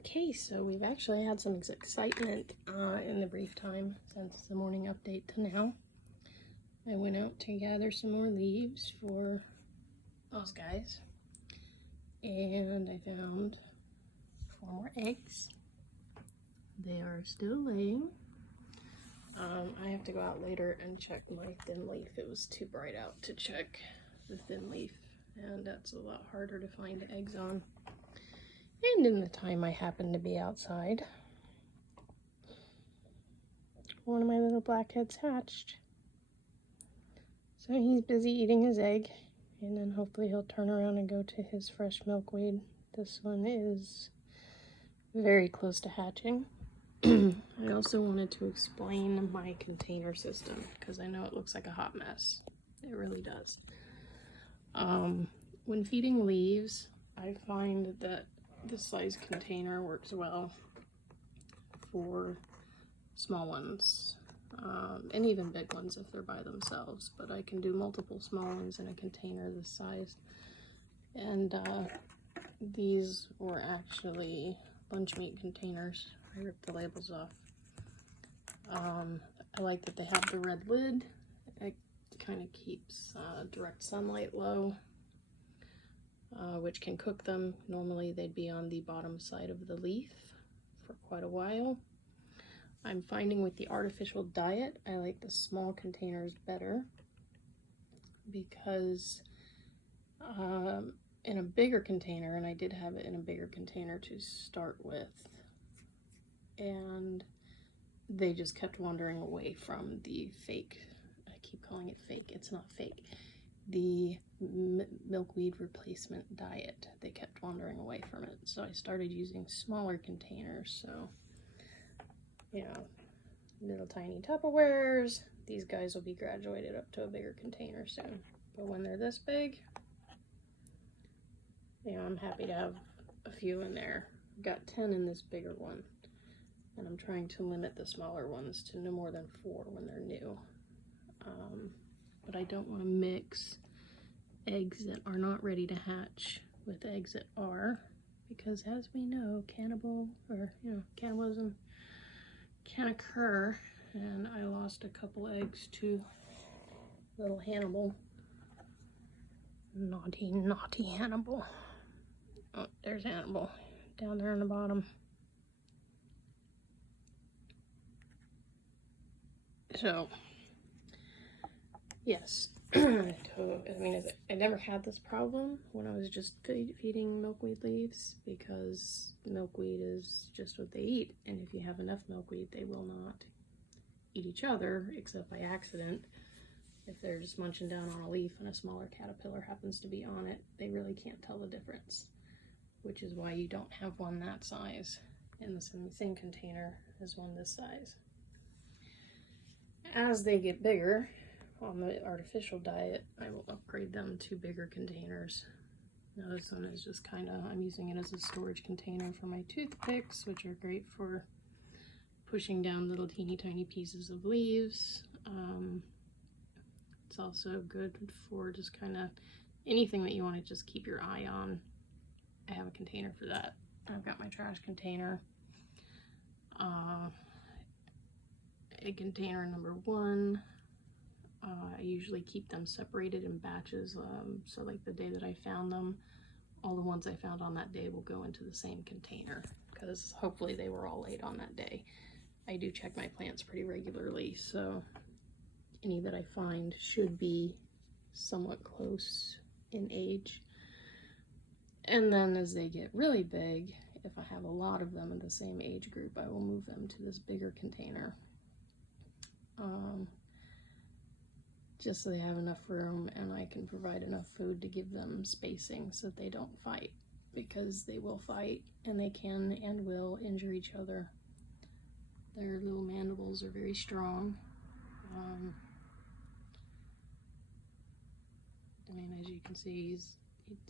Okay, so we've actually had some excitement in the brief time since the morning update to now. I went out to gather some more leaves for those guys, and I found 4 more eggs. They are still laying. I have to go out later and check my thin leaf. It was too bright out to check the thin leaf, and that's a lot harder to find eggs on. And in the time I happened to be outside, one of my little blackheads hatched. So he's busy eating his egg, and then hopefully he'll turn around and go to his fresh milkweed. This one is very close to hatching. I also wanted to explain my container system, because I know it looks like a hot mess. It really does. When feeding leaves, I find that this size container works well for small ones, and even big ones if they're by themselves, but I can do multiple small ones in a container this size. And these were actually lunch meat containers. I ripped the labels off. I like that they have the red lid. It kind of keeps direct sunlight low, which can cook them. Normally they'd be on the bottom side of the leaf for quite a while. I'm finding with the artificial diet, I like the small containers better, because in a bigger container, and I did have it in a bigger container to start with, and they just kept wandering away from the fake, I keep calling it fake, it's not fake, the milkweed replacement diet. They kept wandering away from it, so I started using smaller containers. So, you know, little tiny Tupperwares. These guys will be graduated up to a bigger container soon, but when they're this big, you know, I'm happy to have a few in there. I've got 10 in this bigger one, and I'm trying to limit the smaller ones to no more than 4 when they're new. But I don't want to mix eggs that are not ready to hatch with eggs that are, because as we know, cannibalism can occur, and I lost a couple eggs to little Hannibal. Naughty, naughty Hannibal. Oh, there's Hannibal down there on the bottom. So, yes, I mean, I never had this problem when I was just feeding milkweed leaves, because milkweed is just what they eat, and if you have enough milkweed, they will not eat each other, except by accident. If they're just munching down on a leaf and a smaller caterpillar happens to be on it, they really can't tell the difference, which is why you don't have one that size in the same container as one this size. As they get bigger on the artificial diet, I will upgrade them to bigger containers. Now this one is just kind of, I'm using it as a storage container for my toothpicks, which are great for pushing down little teeny tiny pieces of leaves. It's also good for just kind of anything that you want to just keep your eye on. I have a container for that. I've got my trash container. Egg container number 1. I usually keep them separated in batches, so like the day that I found them, all the ones I found on that day will go into the same container, because hopefully they were all laid on that day. I do check my plants pretty regularly, so any that I find should be somewhat close in age. And then as they get really big, if I have a lot of them in the same age group, I will move them to this bigger container. Just so they have enough room and I can provide enough food to give them spacing so that they don't fight, because they will fight and they can and will injure each other. Their little mandibles are very strong. I mean, as you can see,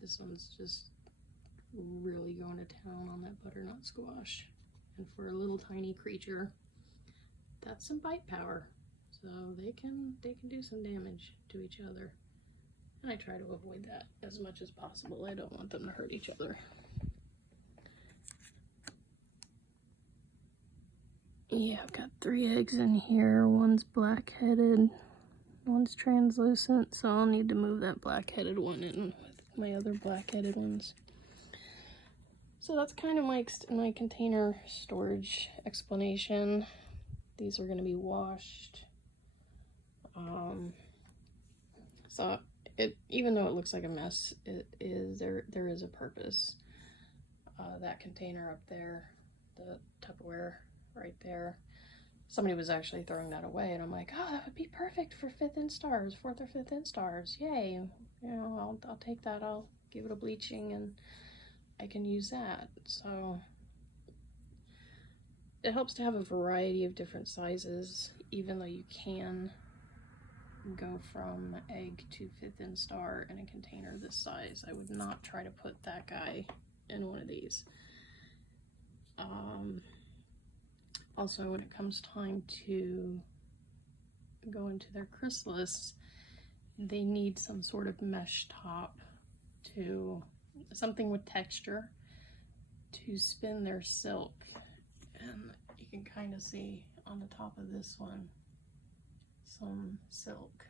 this one's just really going to town on that butternut squash. And for a little tiny creature, that's some bite power. So they can do some damage to each other. And I try to avoid that as much as possible. I don't want them to hurt each other. Yeah, I've got 3 eggs in here. One's black-headed, one's translucent, so I'll need to move that black-headed one in with my other black-headed ones. So that's kind of my container storage explanation. These are going to be washed. So even though it looks like a mess, there is a purpose. That container up there, the Tupperware right there, somebody was actually throwing that away, and I'm like, oh, that would be perfect for 5th instars, 4th or 5th instars. Yay! You know, I'll take that. I'll give it a bleaching, and I can use that. So it helps to have a variety of different sizes, even though you can go from egg to 5th instar in a container this size. I would not try to put that guy in one of these. Also, when it comes time to go into their chrysalis, they need some sort of mesh top, to something with texture to spin their silk. And you can kind of see on the top of this one some silk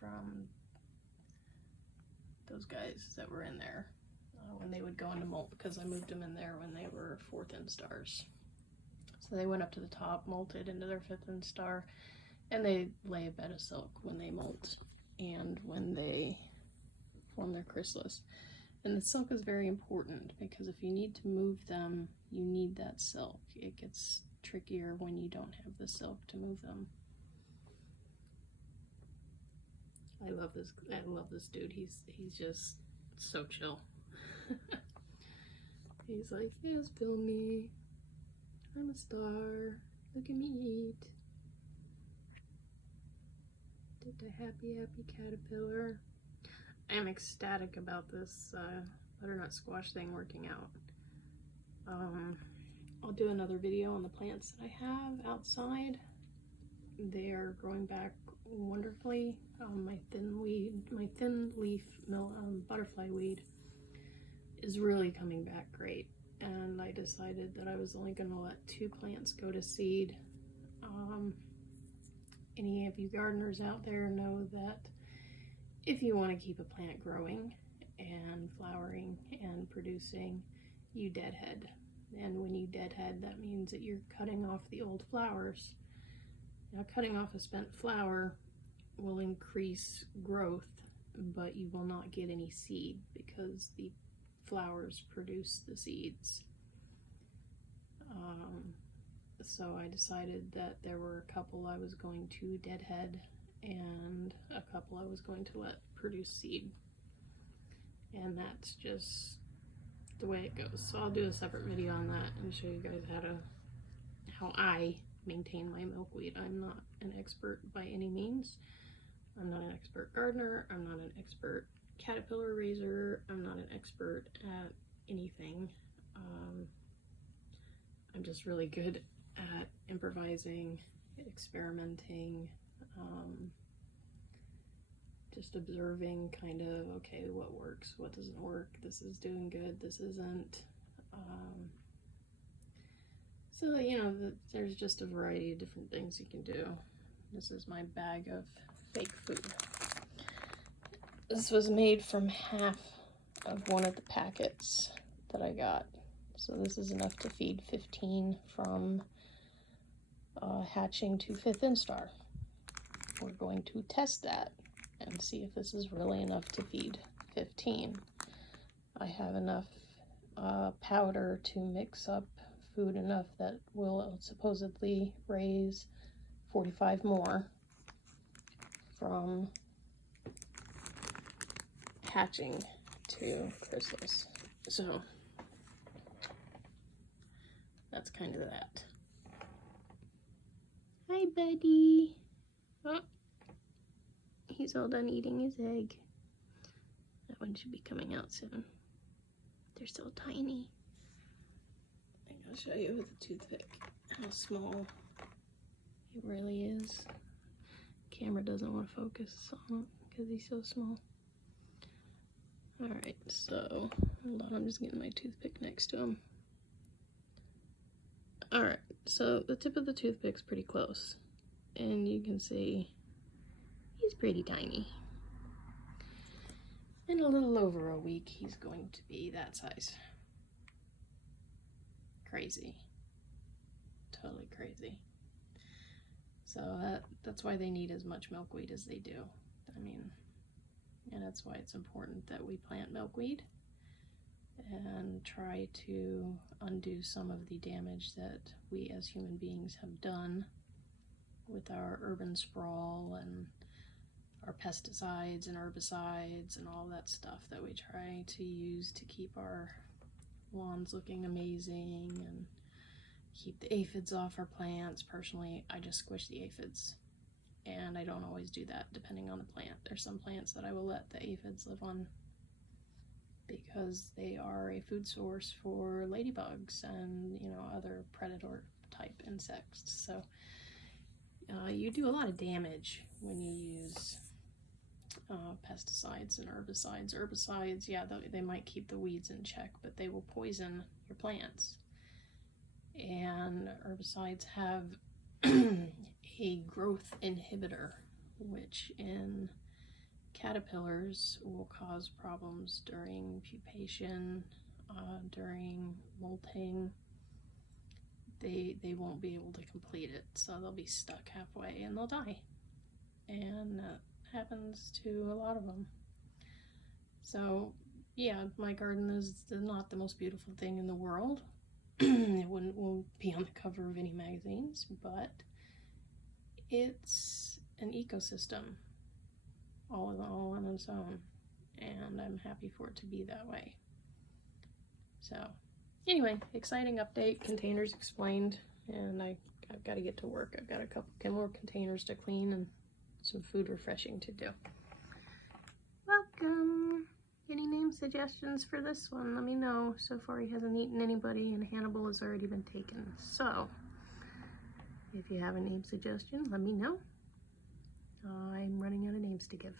from those guys that were in there when they would go into molt, because I moved them in there when they were 4th instars. So they went up to the top, molted into their 5th instar, and they lay a bed of silk when they molt and when they form their chrysalis. And the silk is very important, because if you need to move them, you need that silk. It gets trickier when you don't have the silk to move them. I love this dude. He's just so chill. He's like, yes, film me. I'm a star. Look at me eat. Did the happy caterpillar. I'm ecstatic about this butternut squash thing working out. I'll do another video on the plants that I have outside. They are growing back wonderfully. My thin leaf butterfly weed is really coming back great, and I decided that I was only going to let 2 plants go to seed. Any of you gardeners out there know that if you want to keep a plant growing and flowering and producing, you deadhead. And when you deadhead, that means that you're cutting off the old flowers. Now, cutting off a spent flower will increase growth, but you will not get any seed, because the flowers produce the seeds. So I decided that there were a couple I was going to deadhead, and a couple I was going to let produce seed. And that's just the way it goes. So I'll do a separate video on that and show you guys how I maintain my milkweed. I'm not an expert by any means. I'm not an expert gardener. I'm not an expert caterpillar raiser. I'm not an expert at anything. I'm just really good at improvising, experimenting, just observing, kind of, okay, what works, what doesn't work, this is doing good, this isn't. So, you know, there's just a variety of different things you can do. This is my bag of fake food. This was made from half of one of the packets that I got. So this is enough to feed 15 from hatching to 5th instar. We're going to test that and see if this is really enough to feed 15. I have enough powder to mix up food enough that will supposedly raise 45 more from hatching to chrysalis. So that's kind of that. Hi, buddy. Oh, he's all done eating his egg. That one should be coming out soon. They're so tiny. I think I'll show you with a toothpick how small it really is. Camera doesn't want to focus on it because he's so small. Alright, so hold on, I'm just getting my toothpick next to him. Alright, So the tip of the toothpick's pretty close, and you can see he's pretty tiny. In a little over a week, he's going to be that size. Crazy. Totally crazy. So that's why they need as much milkweed as they do. I mean, and that's why it's important that we plant milkweed and try to undo some of the damage that we as human beings have done with our urban sprawl and our pesticides and herbicides and all that stuff that we try to use to keep our lawns looking amazing and keep the aphids off our plants. Personally, I just squish the aphids, and I don't always do that depending on the plant. There's some plants that I will let the aphids live on because they are a food source for ladybugs and, you know, other predator type insects. So you do a lot of damage when you use pesticides and herbicides. Herbicides, yeah, they might keep the weeds in check, but they will poison your plants. And herbicides have a growth inhibitor, which in caterpillars will cause problems during pupation, during molting. They won't be able to complete it, so they'll be stuck halfway and they'll die. And that happens to a lot of them. So yeah, my garden is not the most beautiful thing in the world. It won't be on the cover of any magazines, but it's an ecosystem all on its own, and I'm happy for it to be that way. So anyway, exciting update, containers explained, and I've got to get to work. I've got a couple more containers to clean and some food refreshing to do. Welcome! Any name suggestions for this one? Let me know. So far he hasn't eaten anybody and Hannibal has already been taken. So if you have a name suggestion, let me know. I'm running out of names to give.